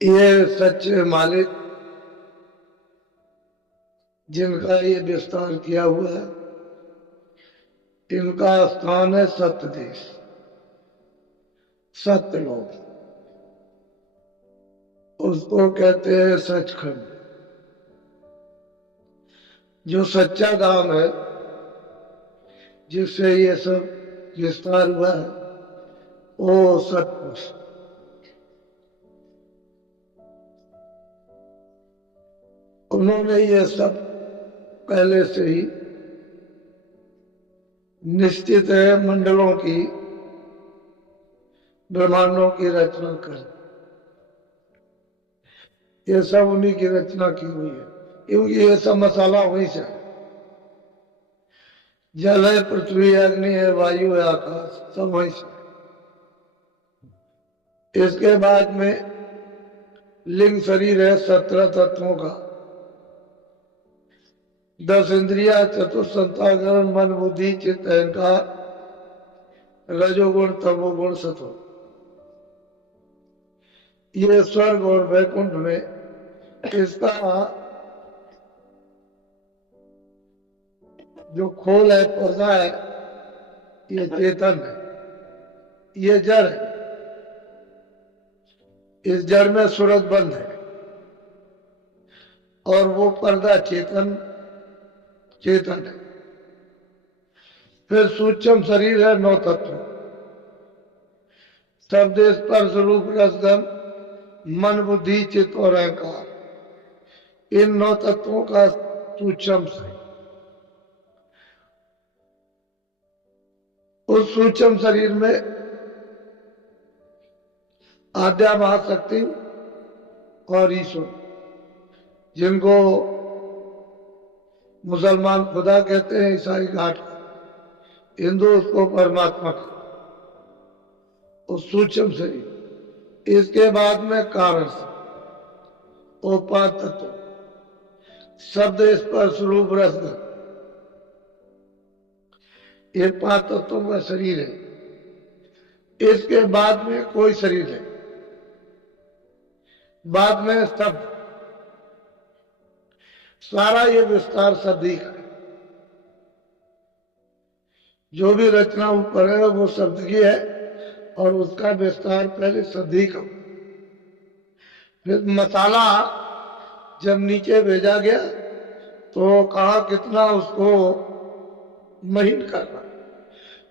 ये सच्चे मालिक जिनका ये विस्तार किया हुआ है, इनका स्थान है सत्य देश, सत्य लोक। उसको कहते हैं सचखंड। जो सच्चा धाम है, जिससे ये सब विस्तार हुआ है, वो सतपुरुष। उन्होंने ये सब पहले से ही निश्चित है मंडलों की, ब्रह्मांडों की रचना कर। ये सब उन्हीं की रचना की हुई है, क्योंकि ये सब मसाला वहीं से है। जल है, पृथ्वी है, अग्नि है, वायु है, आकाश, सब वहीं से। इसके बाद में लिंग शरीर है 17 तत्वों का, 10 इंद्रिया, चतुस्संताकरण, मन, बुद्धि, चित्त, अहंकार, रजोगुण, तमोगुण, सतो। ये स्वर्ग और वैकुंठ में इसका जो खोल है, पर्दा है, ये चेतन है, ये जड़ है। इस जड़ में सूरज बंद है और वो पर्दा चेतन चेतन है। फिर सूक्ष्म शरीर है 9 तत्व, शब्द, स्पर्श, रूप, रस, गंध, मन, बुद्धि, चित्त और अहंकार। इन 9 तत्वों का सूक्ष्म शरीर। उस सूक्ष्म शरीर में आद्या महाशक्ति और ईश्वर, जिनको मुसलमान खुदा कहते हैं, ईसाई घाट, हिंदू उसको परमात्मा का, उस सूक्ष्म शरीर। इसके बाद में कारण से वो 5 तत्व, शब्द, स्पर्श, रूप, रस, गंध, ये 5 तत्वों का शरीर है। इसके बाद में कोई शरीर है, बाद में शब्द। सारा ये विस्तार शब्दी का है। जो भी रचना ऊपर है वो शब्द की है और उसका विस्तार पहले शब्दी का। फिर मसाला जब नीचे भेजा गया तो कहा कितना उसको महीन करना,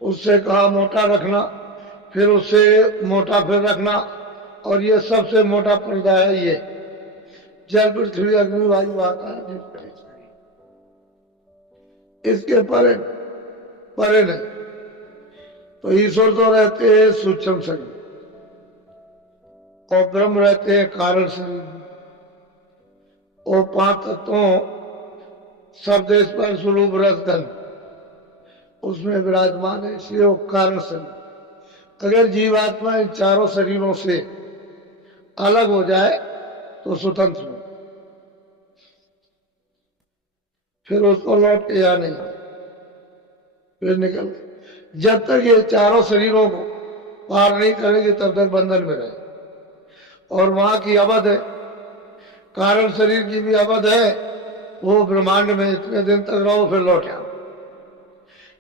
उससे कहा मोटा रखना, फिर उससे मोटा फिर रखना, और ये सबसे मोटा पर्दा है ये जल, पृथ्वी, अग्नि, वायु, आकाश। इसके परे परे नहीं। तो ईश्वर तो रहते हैं सूक्ष्म शरीर और ब्रह्म रहते हैं कारण शरीर। और 5 तत्वों, शब्द, स्पर्श, रूप, रस, गंध, उसमें विराजमान है, इसलिए वो कारण शरीर। अगर जीवात्मा इन चारों शरीरों से अलग हो जाए तो स्वतंत्र हो, फिर उसको लौट के या नहीं, फिर निकल। जब तक ये चारों शरीरों को पार नहीं करेगी तब तक बंधन में रहे। और वहां की अवध है, कारण शरीर की भी अवध है, वो ब्रह्मांड में इतने दिन तक रहो फिर लौट आओ।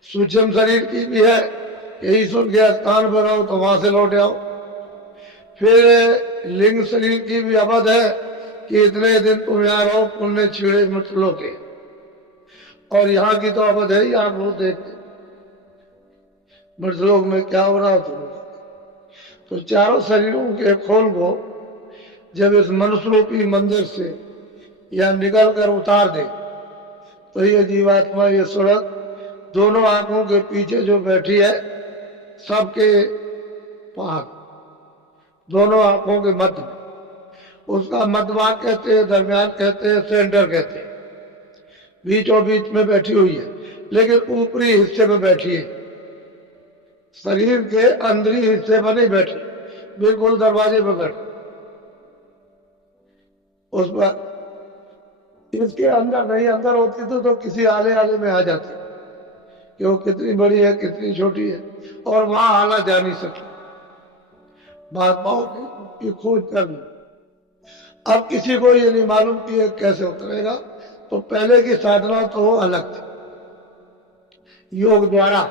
सूक्ष्म शरीर की भी है, यही सुन के स्थान पर रहो तो वहां से लौट आओ। फिर लिंग शरीर की भी अवध है कि इतने दिन तुम यहाँ रहो, पुण्य छीड़े मृतलों के। और यहाँ की तो अवध है, यहाँ लोग देखते मृतलोक में क्या हो रहा हो। तो चारों शरीरों के खोल को जब इस मनुष्य रूपी मंदिर से या निकल कर उतार दे तो ये जीवात्मा, ये सूरत, दोनों आंखों के पीछे जो बैठी है, सबके पास, दोनों आंखों के मध्य, उसका मध्यभाग कहते हैं, दरमियान कहते हैं, सेंटर कहते हैं। बीचों बीच में बैठी हुई है, लेकिन ऊपरी हिस्से में बैठी है, शरीर के अंदरी हिस्से में नहीं बैठी, बिल्कुल दरवाजे पर बैठी। उस पर इसके अंदर नहीं, अंदर होती तो किसी आले आले में आ जाती कि वो कितनी बड़ी है, कितनी छोटी है, और वहां आना जा नहीं सकी। महात्माओं की खोज कर ली, अब किसी को ये नहीं मालूम कि ये कैसे उतरेगा, तो पहले की साधना तो अलग थी योग द्वारा,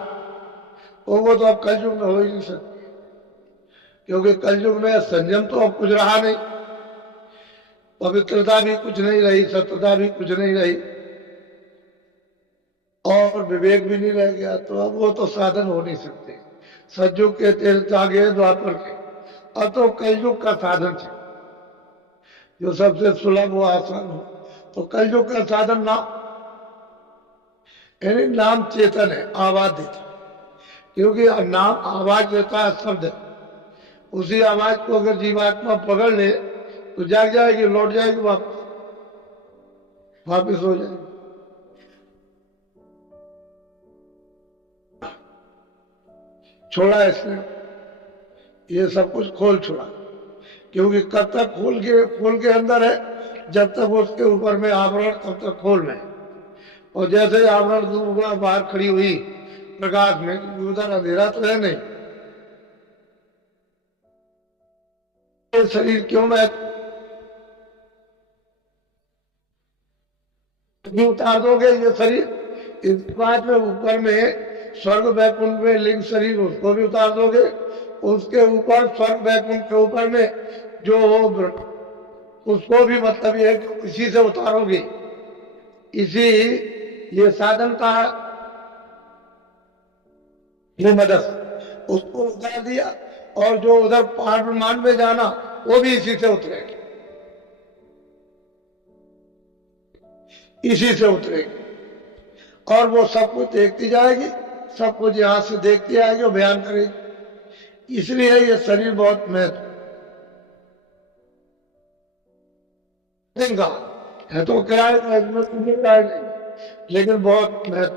वो तो अब कलयुग में हो ही नहीं सकती, क्योंकि कलयुग में संयम तो अब कुछ रहा नहीं, पवित्रता भी कुछ नहीं रही, सत्यता भी कुछ नहीं रही, और विवेक भी नहीं रह गया। तो अब वो तो साधन हो नहीं सकते। सतयुग के तेल त्यागे द्वापर के, अब तो कलयुग का साधन है जो सबसे सुलभ हो, आसान हो। तो कलयुग का साधन नाम, यानी नाम चेतन है, आवाज देता, क्योंकि नाम आवाज देता है, शब्द है। उसी आवाज को अगर जीवात्मा पकड़ ले तो जाग जाएगी, लौट जाएगी, वापिस हो जाएगी। छोड़ा इसने, ये सब कुछ खोल छोड़ा, क्योंकि कब तक खोल के अंदर है, जब तक उसके ऊपर में आवरण, तब तक खोल में। और जैसे आवरण दूर बाहर खड़ी हुई प्रकाश में, उधर अंधेरा तो है नहीं। ये शरीर क्यों मैं उतार दोगे ये शरीर, इस बात में ऊपर में स्वर्ग वैकुंठ में लिंग शरीर, उसको भी उतार दोगे। उसके ऊपर स्वर्ग वैकुंठ के ऊपर में जो उसको भी, मतलब ये इसी से उतारोगे। इसी ये साधन का ये मदद, उसको उतार दिया। और जो उधर पहाड़ ब्रह्मांड में जाना, वो भी इसी से उतरेगी, इसी से उतरेगी। और वो सब कुछ देखती जाएगी, सब कुछ यहां से देखती आएगी और बयान करेगी। इसलिए ये शरीर बहुत महत्व है, तो किराए का इसमें नहीं, लेकिन बहुत महत्व।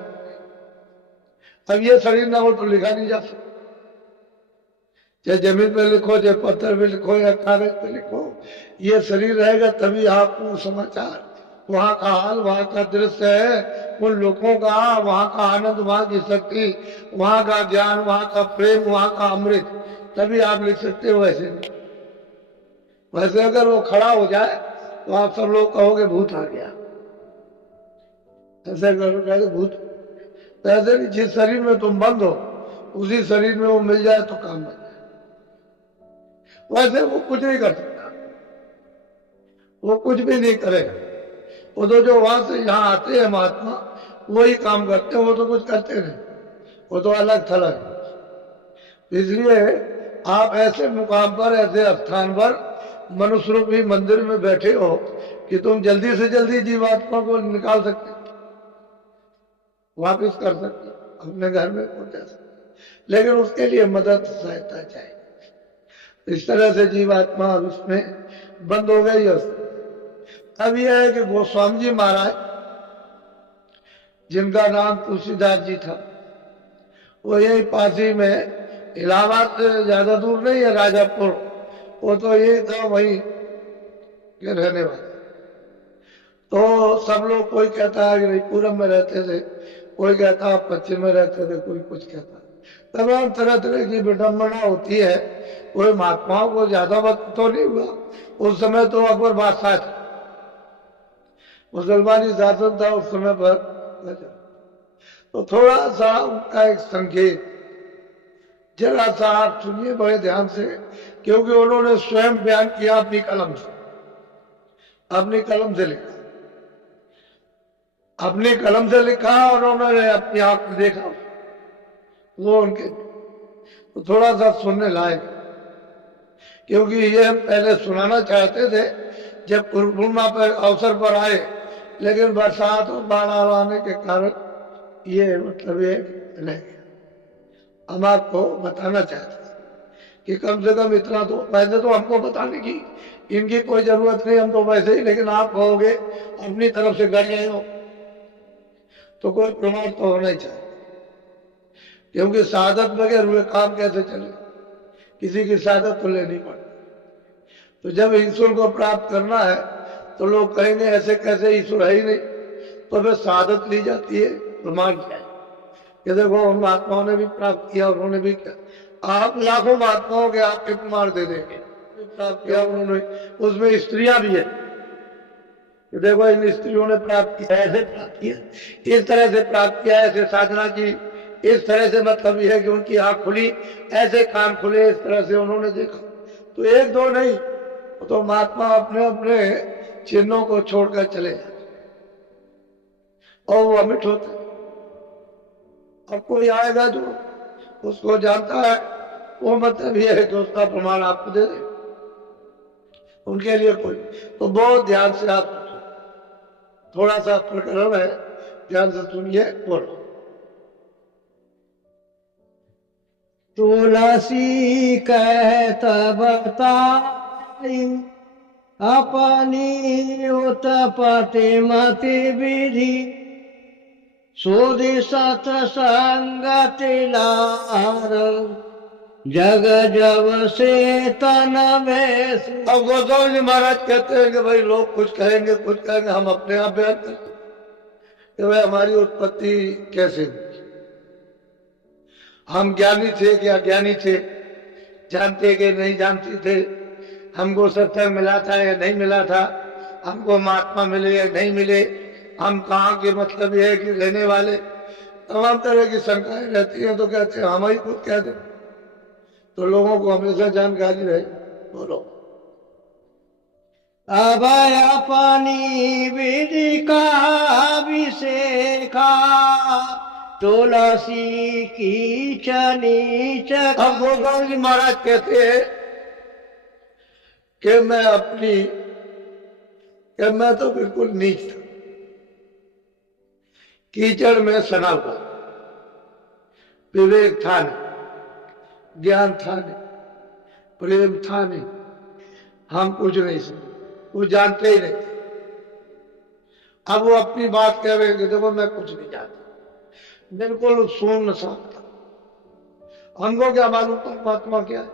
अब ये शरीर ना हो तो लिखा नहीं जा सकता, चाहे जमीन पे लिखो, चाहे पत्थर पे लिखो, या कागज पे लिखो। ये शरीर रहेगा तभी आपको समाचार, वहां का हाल, वहां का दृश्य है, उन लोगों का, वहां का आनंद, वहां की शक्ति, वहां का ज्ञान, वहां का प्रेम, वहां का अमृत, तभी आप लिख सकते हो। वैसे अगर वो खड़ा हो जाए तो आप सब लोग कहोगे भूत आ गया, ऐसे कहोगे भूत। तो ऐसे नहीं, जिस शरीर में तुम बंद हो उसी शरीर में वो मिल जाए तो काम बन जाए। वैसे वो कुछ नहीं कर सकता, वो कुछ भी नहीं करेगा। वो तो जो वहां से यहाँ आते हैं महात्मा, वही काम करते हैं, वो तो कुछ करते नहीं, वो तो अलग थलग। इसलिए आप ऐसे मुकाम पर, ऐसे स्थान पर, मनुष्य रूपी मंदिर में बैठे हो कि तुम जल्दी से जल्दी जीवात्मा को निकाल सकते, वापिस कर सकते, अपने घर में पहुंचा सकते, लेकिन उसके लिए मदद, सहायता चाहिए। इस तरह से जीवात्मा उसमें बंद हो गई। अब यह है कि गोस्वामी जी महाराज, जिनका नाम तुलसीदास जी था, वो यही पासी में, इलाहाबाद से ज्यादा दूर नहीं है, राजापुर, वो तो यही था, वही के रहने वाले। तो सब लोग, कोई कहता है कि पूरब में रहते थे, कोई कहता है पश्चिम में रहते थे, कोई कुछ कहता है। तमाम तरह तरह की विडम्बना होती है। कोई महात्माओं को ज्यादा वक्त तो नहीं हुआ, उस समय तो अकबर बादशाह था, मुसलमानी शासन था उस समय पर। तो थोड़ा सा उनका एक संकेत जरा सा आप सुनिए बड़े ध्यान से, क्योंकि उन्होंने स्वयं बयान किया अपनी कलम से, अपनी कलम से लिखा, अपनी कलम से लिखा, और उन्होंने अपनी आंख में देखा वो उनके। तो थोड़ा सा सुनने लायक, क्योंकि ये हम पहले सुनाना चाहते थे जब पूर्णिमा पर अवसर पर आए, लेकिन बरसात और बाढ़ आने के कारण ये मतलब ये रह गया। हम आपको बताना चाहते थे कि कम से कम इतना तो, वैसे तो हमको बताने की इनकी कोई जरूरत नहीं, हम तो वैसे ही, लेकिन आप कहोगे अपनी तरफ से गढ़ गए हो तो कोई प्रमाण तो होना ही चाहिए, क्योंकि शहादत बगैर हुए काम कैसे चले, किसी की शहादत तो लेनी पड़ती। तो जब ईश्वर को प्राप्त करना है तो लोग कहेंगे ऐसे कैसे, ईश्वर है ही नहीं, तो फिर शहादत ली जाती है, प्रमाण क्या है कि देखो उन महात्माओं ने भी प्राप्त किया, उन्होंने भी किया। आप लाखों महात्माओं के आपके प्रमाण दे देंगे, प्राप्त किया उन्होंने, उसमें स्त्रियां भी है। देखो इन स्त्रियों ने प्राप्त किया, ऐसे प्राप्त किया, इस तरह से प्राप्त किया, ऐसे साधना की, इस तरह से मतलब यह है कि उनकी आंख खुली, ऐसे कान खुले, इस तरह से उन्होंने देखा। तो एक दो नहीं, तो महात्मा अपने अपने चिन्हों को छोड़कर चले जाते और वो अमिट होते। अब कोई आएगा जो उसको जानता है, वो मतलब यह है कि उसका प्रमाण आपको दे दे, उनके लिए कोई। तो बहुत ध्यान से आप, थोड़ा सा प्रकरण है, ध्यान से सुनिए, बोलो। तुलसी कहत बताई अपनी उत्पत्ति मति विधि, सुधि सत्संगति लार, जग जब से तन में। अब गोस्वामी जी महाराज कहते हैं कि भाई लोग कुछ कहेंगे कुछ कहेंगे, हम अपने आप बयान करते हैं कि भाई हमारी उत्पत्ति कैसे हुई, हम ज्ञानी थे कि अज्ञानी थे, जानते कि नहीं जानते थे, हमको सत्संग मिला था या नहीं मिला था, हमको महात्मा मिले या नहीं मिले, हम कहाँ के मतलब ये है कि रहने वाले, तमाम तरह की शंकाएं रहती हैं। तो कहते हैं हम ही खुद कह दें, तो लोगों को हमेशा जानकारी रहे। बोलो। अब अपनी विधि का अभिषेका, तुलसी की चनी चक। अब गोस्वामी जी महाराज कहते हैं कि मैं तो बिल्कुल नीच था, कीचड़ में सना हुआ, विवेक था नहीं, ज्ञान था नहीं, प्रेम था नहीं, हम कुछ नहीं समझे, वो जानते ही नहीं थे। अब वो अपनी बात कह रहे हैं कि देखो मैं कुछ नहीं जानता, बिल्कुल शून्य सा था, हमको क्या मालूम परमात्मा क्या है,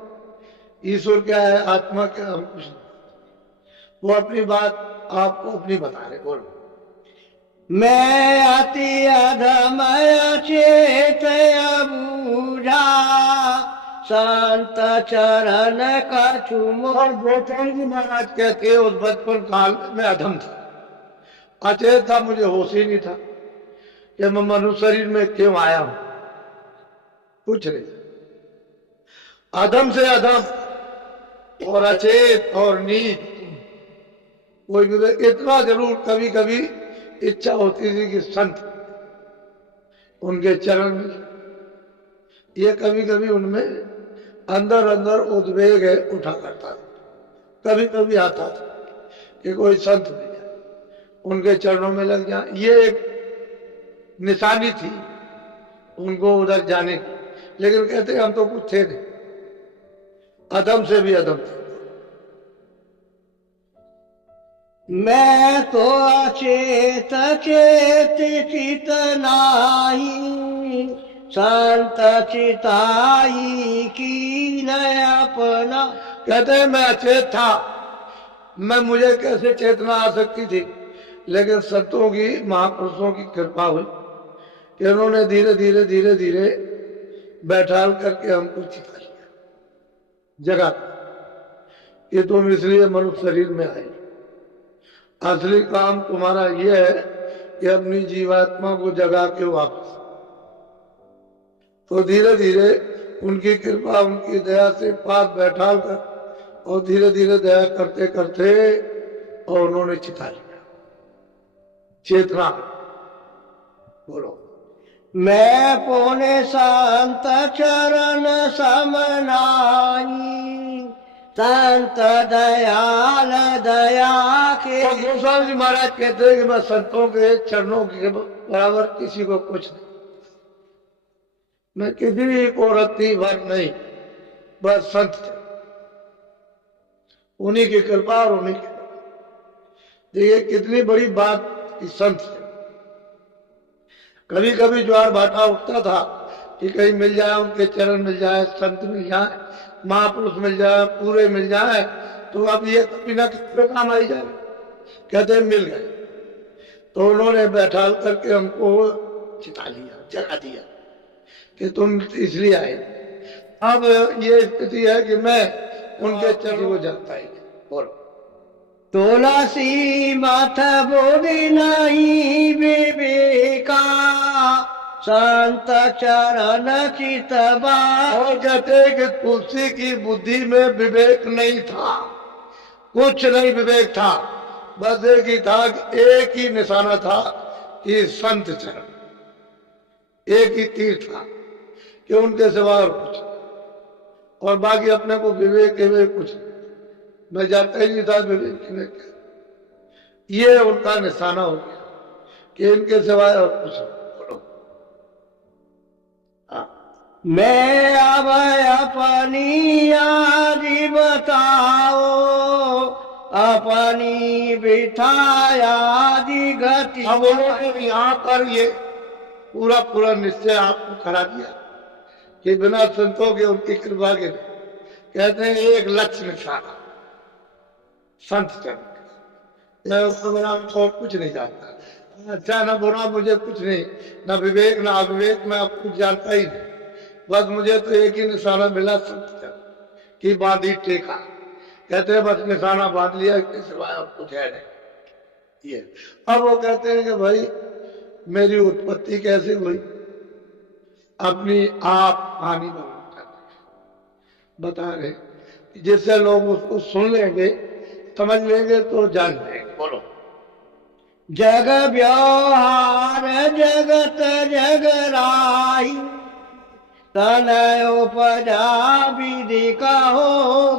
ईश्वर क्या है, आत्मा क्या है, हम कुछ नहीं। वो अपनी बात आपको अपनी बता रहे। बोलो। मैं अति अधमय चेत बूझा, संत चरण का चुम। और गोस्वामी जी महाराज कहते हैं उस बचपन काल में मैं अधम था, अचेत था, मुझे होश ही नहीं था कि मैं मनुष्य शरीर में क्यों आया हूं, कुछ नहीं। अधम से अधम और अचेत और नीच, कोई इतना जरूर कभी कभी इच्छा होती थी कि संत उनके चरण में, ये कभी कभी उनमें अंदर अंदर उद्वेग है उठा करता था, कभी कभी आता था कि कोई संत मिल जाए, उनके चरणों में लग जाए, ये एक निशानी थी उनको उधर जाने की। लेकिन कहते हम तो कुछ थे नहीं, अधम से भी अधम थे। मैं तो अचेत चेत चित नाही, संत चिताई की न अपना। कहते हैं मैं अचेत था, मुझे कैसे चेतना आ सकती थी, लेकिन संतों की, महापुरुषों की कृपा हुई कि उन्होंने धीरे धीरे धीरे धीरे बैठाल करके हमको चिता लिया, जगा कि तुम इसलिए मनुष्य शरीर में आए, असली काम तुम्हारा यह है कि अपनी जीवात्मा को जगा के वापस। तो धीरे धीरे उनकी कृपा, उनकी दया से पास बैठाल कर और धीरे धीरे दया करते करते और उन्होंने चिता लिया, चेतना। बोलो। मैं पुण्य संत चरण समनाई, संत दयाल दया के। तो गोस्वामी जी महाराज कहते हैं कि मैं संतों के चरणों के बराबर किसी को कुछ नहीं, मैं किसी को रत्ती भर नहीं, बस संत थे, उन्हीं की कृपा और उन्हीं की। देखिए कितनी बड़ी बात कि संत थे। कभी कभी ज्वार भाटा उठता था कि कहीं मिल जाए, उनके चरण मिल जाए, संत मिल जाए, महापुरुष मिल जाए, पूरे मिल जाए, तो अब ये कभी ना कभी काम आई जाए। कहते मिल गए, तो उन्होंने बैठा करके हमको चिता लिया, जगा दिया कि तुम इसलिए आए। अब ये स्थिति है कि मैं उनके चरण वो जाता ही नहीं। बोलो। तुलसी मथ बोधि नहीं विवेका, संत चरण चित और कहते हैं कि तुलसी की बुद्धि में विवेक नहीं था, कुछ नहीं विवेक था, बस एक ही था, एक ही निशाना था कि संत चरण, एक ही तीर था कि उनके सिवा और कुछ, और बाकी अपने को विवेक कुछ मैं जानता ही नहीं था विवेक में क्या। ये उनका निशाना हो गया कि इनके सिवाय और कुछ नहीं। बोलो। मैं अब अपनी आदि बताओ, अपनी बिठायादि गति। अब उन्होंने यहाँ पर ये पूरा पूरा निश्चय आपको करा दिया कि बिना संतों के, उनकी कृपा के, कहते हैं एक लक्ष्य निशाना संत चरण। मैं उसको बिना और कुछ नहीं जानता, अच्छा ना बुरा मुझे कुछ नहीं, ना विवेक ना अविवेक, मैं अब कुछ जानता ही नहीं, बस मुझे तो एक ही निशाना मिला संत चरण की बांधी टेका। कहते हैं बस निशाना बांध लिया, इसके सिवाय और कुछ है नहीं। ये अब वो कहते हैं कि भाई मेरी उत्पत्ति कैसे हुई, अपनी आप हानि बता रहे, जिससे लोग उसको सुन लेंगे, समझ लेंगे तो जान लेंगे। बोलो। जग व्यवहार जगत जगराई, तनय उपजा विधि का हो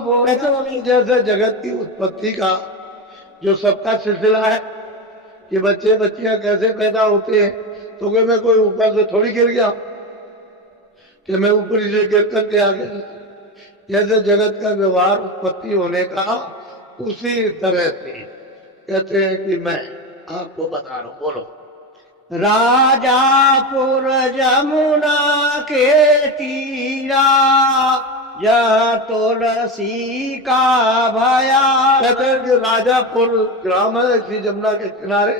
बोले। जैसे जगत की उत्पत्ति का जो सबका सिलसिला है कि बच्चे बच्चियां कैसे पैदा होते हैं, तो कि मैं कोई ऊपर से थोड़ी गिर गया कि मैं ऊपर से गिर करके आ गया। जैसे जगत का व्यवहार उत्पत्ति होने का उसी तरह से कहते हैं कि मैं आपको बता रहा हूं। बोलो। राजापुर जमुना के तीरा, जहाँ तुलसी का भया। कहते हैं कि राजापुर ग्राम है इसी जमुना के किनारे,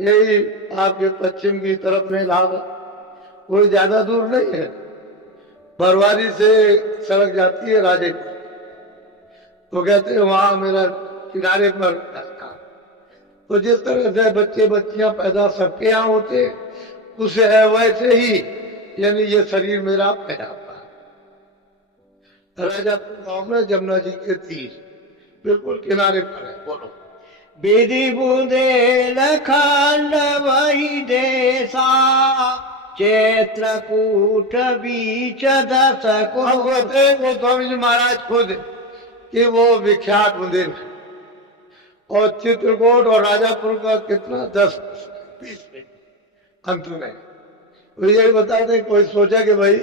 यही आपके पश्चिम की तरफ में इलाहाबाद, कोई ज्यादा दूर नहीं है, बरवारी से सड़क जाती है राजेपुर, तो कहते हैं वहां मेरा किनारे पर था। तो जिस तरह से बच्चे बच्चियां पैदा सबके यहाँ होते उसे है वैसे ही, यानी ये शरीर मेरा पैदा हुआ राजापुर गांव में जमुना जी के तीर बिल्कुल किनारे पर है। बोलो। विधि बुंदेल खंड वही देसा, चित्रकूट बीच दस को। हम कहते हैं वो स्वामी जी महाराज खुद कि वो विख्यात बुंदेल है, और चित्रकूट और राजापुर का कितना 10-20 मिनट अंतर है। तो यही बताते, कोई सोचा कि भाई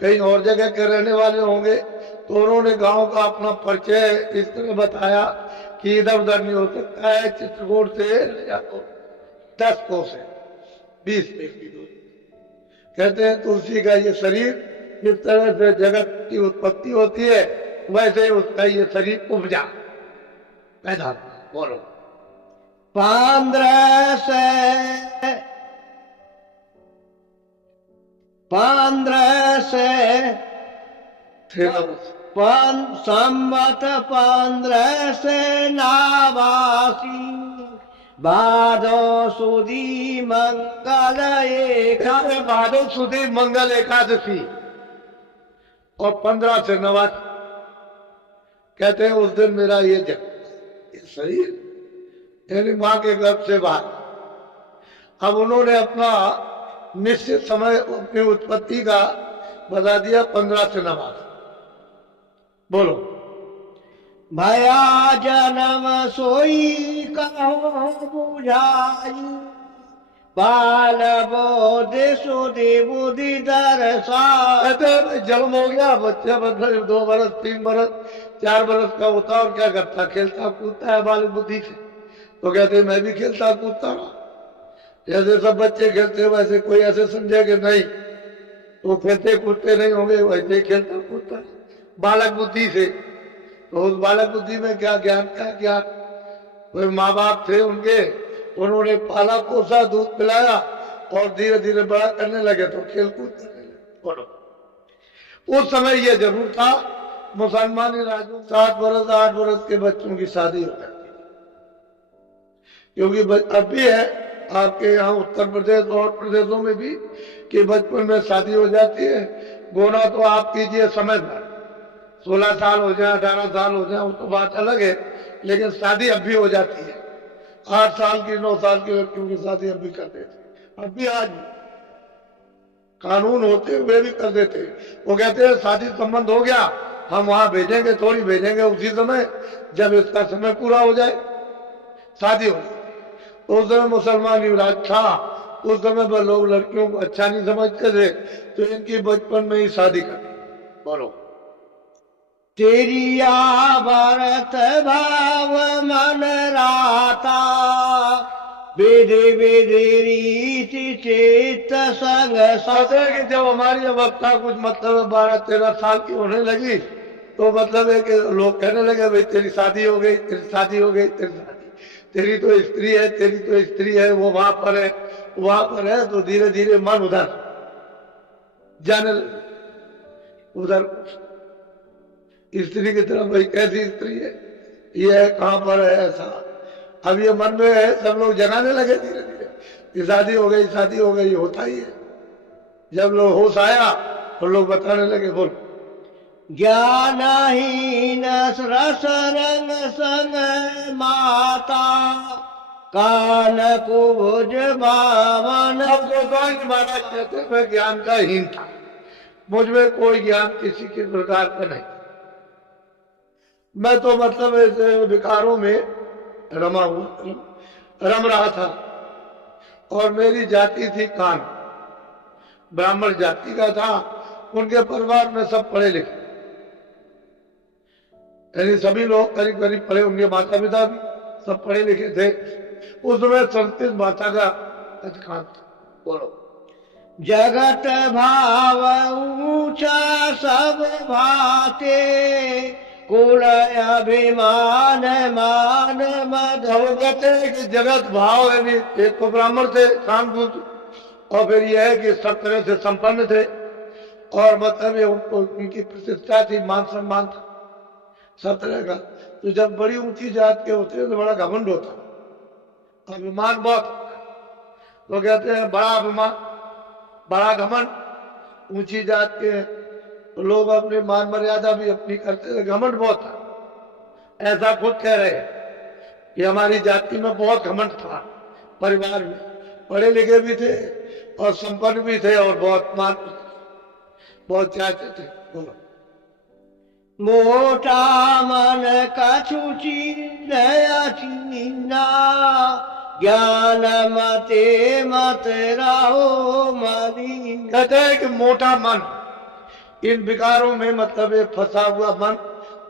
कहीं और जगह के रहने वाले होंगे, तो उन्होंने गांव का अपना परिचय इस तरह बताया कि इधर उधर नहीं हो सकता है, चित्रकूट से राजापुर 10 कोस है, 20 मिनट की दूरी। कहते हैं तुलसी का ये शरीर जिस तरह से जगत की उत्पत्ति होती है, वैसे उसका ये शरीर उपजा पैदा। बोलो। 15 से संवत 15 से नावासी, भादो सुदी मंगल भादो सुदी मंगल एकादशी और 15 से 89। कहते हैं उस दिन मेरा ये शरीर यानी मां के गर्भ से बाहर। अब उन्होंने अपना निश्चित समय अपनी उत्पत्ति का बता दिया 15 से 89। बोलो। भया जन्म सोई कहो बुझाई, बाल बोध सुधि बुद्धि दरसा। जन्म हो गया, बच्चा मतलब 2 बरस 3 बरस 4 बरस का होता, और क्या करता, खेलता कूदता है बाल बुद्धि से। तो कहते मैं भी खेलता कूदता रहा, जैसे सब बच्चे खेलते वैसे कोई ऐसे समझे कि नहीं वो खेलते कूदते नहीं होंगे, वैसे ही खेलता कूदता बालक बुद्धि से। तो उस बालक बुद्धि में क्या ज्ञान का ज्ञान, कोई माँ बाप थे उनके, उन्होंने पाला पोसा दूध पिलाया और धीरे धीरे बड़ा करने लगे तो खेल कूद करने लगे। उस समय यह जरूर था मुसलमानी राज्यों 7 बरस 8 बरस के बच्चों की शादी हो जाती है, क्योंकि अब भी है आपके यहाँ उत्तर प्रदेश और प्रदेशों में भी कि बचपन में शादी हो जाती है। गोना तो आप कीजिए समय पर 16 साल हो जाए 18 साल हो जाए वो तो बात अलग है, लेकिन शादी अब भी हो जाती है। 8 साल की 9 साल की लड़कियों की शादी अब भी कर देते, अब भी आज भी कानून होते हुए भी कर देते। वो कहते हैं शादी संबंध हो गया, हम वहां भेजेंगे, थोड़ी भेजेंगे उसी समय जब इसका समय पूरा हो जाए शादी हो जाए। तो उस समय मुसलमान युवराज था, उस समय पर लोग लड़कियों को अच्छा नहीं समझते थे, तो इनकी बचपन में ही शादी कर दी। बोलो तेरी आवर्त भाव मन राता, वेदे वेदे रीति चेत संग सोचे कि जब हमारी अवस्था कुछ मतलब 12-13 साल की होने लगी तो मतलब है कि लोग कहने लगे भाई तेरी शादी हो गई, तेरी शादी हो गई, तेरी शादी, तेरी तो स्त्री है, तेरी तो स्त्री है, वो वहां पर है, वहां पर है। तो धीरे धीरे मन उधर जाने उधर स्त्री की तरफ, भाई कैसी स्त्री है, ये है, कहां पर है, ऐसा अब ये मन में है। सब लोग जगाने लगे धीरे धीरे कि शादी हो गई, शादी हो गई, होता ही है। जब लोग होश आया तो लोग बताने लगे, बोल ज्ञानहीन रस रंग संग माता, कान कुबुज बावन। अब गोस्वामी महाराज कहते हैं मैं ज्ञान का हीन था, मुझ में कोई ज्ञान किसी के प्रकार का नहीं, मैं तो मतलब ऐसे विकारों में रम रहा था। और मेरी जाति थी कान, ब्राह्मण जाति का था, उनके परिवार में सब पढ़े लिखे, यानी सभी लोग करीब करीब पढ़े, उनके माता पिता भी सब पढ़े लिखे थे। उस समय संस्कृत भाषा का अधिकांश था। बोलो जगत भाव ऊंचा सब भाते, कुल अभिमान मान मद। कहते हैं कि जगत भाव, यानी एक तो ब्राह्मण थे कानपुर, और फिर यह है कि सब तरह से संपन्न थे, और मतलब ये उनको उनकी प्रतिष्ठा थी, मान सम्मान था सब तरह का। तो जब बड़ी ऊंची जात के होते हैं तो बड़ा घमंड होता, अभिमान बहुत। तो कहते हैं बड़ा अभिमान, बड़ा घमंड, ऊंची जात के तो लोग अपनी मान मर्यादा भी अपनी करते थे, घमंड बहुत था। ऐसा खुद कह रहे हैं कि हमारी जाति में बहुत घमंड था, परिवार में पढ़े लिखे भी थे और संपन्न भी थे और बहुत मान बहुत चाहते थे। बोलो मोटा मन कछु चीना, ज्ञान मते मत रहो मरी। कहते हैं कि मोटा मन, इन विकारों में मतलब ये फंसा हुआ मन,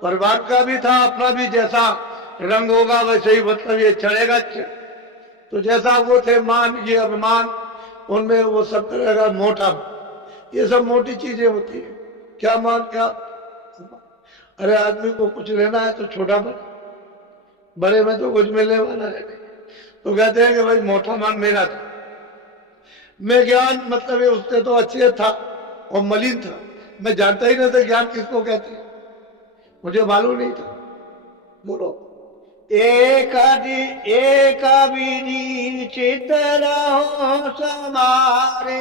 परिवार का भी था, अपना भी, जैसा रंग होगा वैसे ही मतलब ये चढ़ेगा। तो जैसा वो थे मान, ये अभिमान, उनमें वो सब तरह का मोटा, ये सब मोटी चीजें होती है। क्या मान, क्या अरे आदमी को कुछ लेना है तो छोटा मन, बड़े में तो कुछ मिलने वाला है नहीं। तो कहते हैं कि भाई मोटा मन मेरा था, मैं ज्ञान मतलब ये उससे तो अच्छे था और मलिन था, मैं जानता ही नहीं था ज्ञान किसको कहते हैं, मुझे मालूम नहीं था। बोलो एक विधि चित रहो समारे,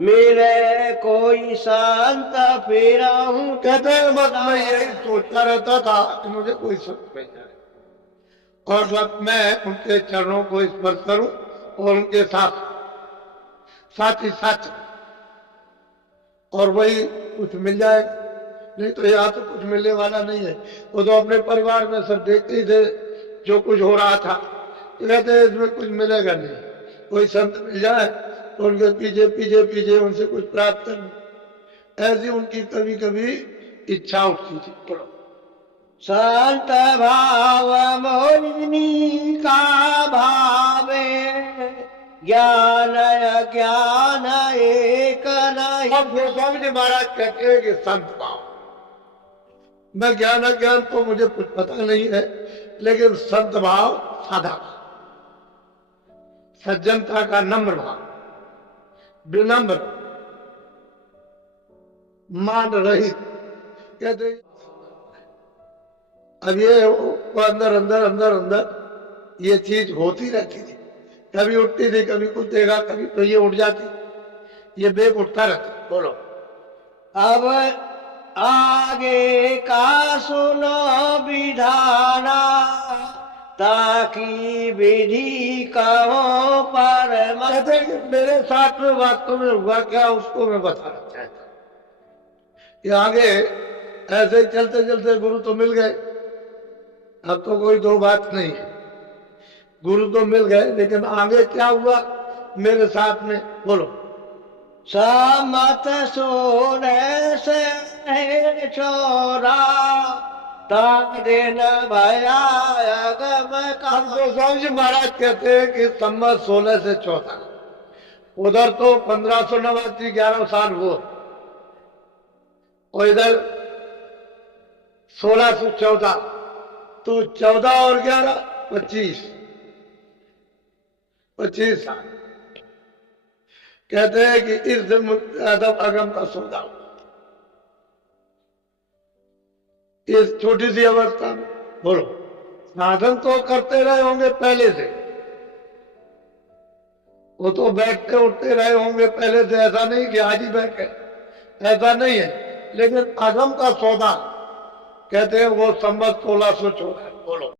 मिले कोई शांत फिर हूँ। कहते हैं बस मैं यही सोचता रहता था कि मुझे कोई संत मिल जाए और बस मैं उनके चरणों को स्पर्श करूं और उनके साथ ही साथ और वही कुछ मिल जाए। नहीं तो यहाँ तो कुछ मिलने वाला नहीं है। वो तो अपने परिवार में सब देखते ही थे जो कुछ हो रहा था, तो कहते हैं इसमें कुछ मिलेगा नहीं, कोई संत मिल जाए तो उनके पीछे पीछे पीछे उनसे कुछ प्राप्त करना, ऐसी उनकी कभी कभी इच्छा उठती थी। पढ़ो संत भाव मोहिनी का भावे, ज्ञान ज्ञान एक नहीं। अब गोस्वामी जी महाराज कहते हैं कि संत भाव, मैं ज्ञान अज्ञान तो मुझे कुछ पता नहीं है, लेकिन संत भाव साधा, सज्जनता का नम्र भाव, विनम्र, मान रहित। कहते अब ये वो अंदर अंदर अंदर अंदर ये चीज होती रहती थी, कभी उठती थी, कभी कुछ देगा, कभी तो ये उठ जाती, ये बेग उठता रहता। बोलो। अब आगे का सुनो विधाना, ताकि विधि कहो परम। कहते हैं कि मेरे साथ में वास्तव में हुआ क्या, उसको मैं बताना चाहता हूं। कि आगे ऐसे ही चलते चलते गुरु तो मिल गए, अब तो कोई दो बात नहीं है, गुरु तो मिल गए, लेकिन आगे क्या हुआ मेरे साथ में, बोलो। समत सोने से छोरा, दिन भया अगम का। अब गोस्वामी जी महाराज कहते हैं कि संवत 16 से 14, उधर तो 1589 11 साल वो, और इधर 16 से 14, तो 14 और 11 25 साल। कहते हैं कि इस दिन अदब अगम का सौदा, इस छोटी सी अवस्था में, बोलो। साधन तो करते रहे होंगे पहले से, वो तो बैठते उठते रहे होंगे पहले से, ऐसा नहीं कि आज ही बैठे, ऐसा नहीं है, लेकिन अगम का सौदा कहते हैं वो संवत 1614, बोलो।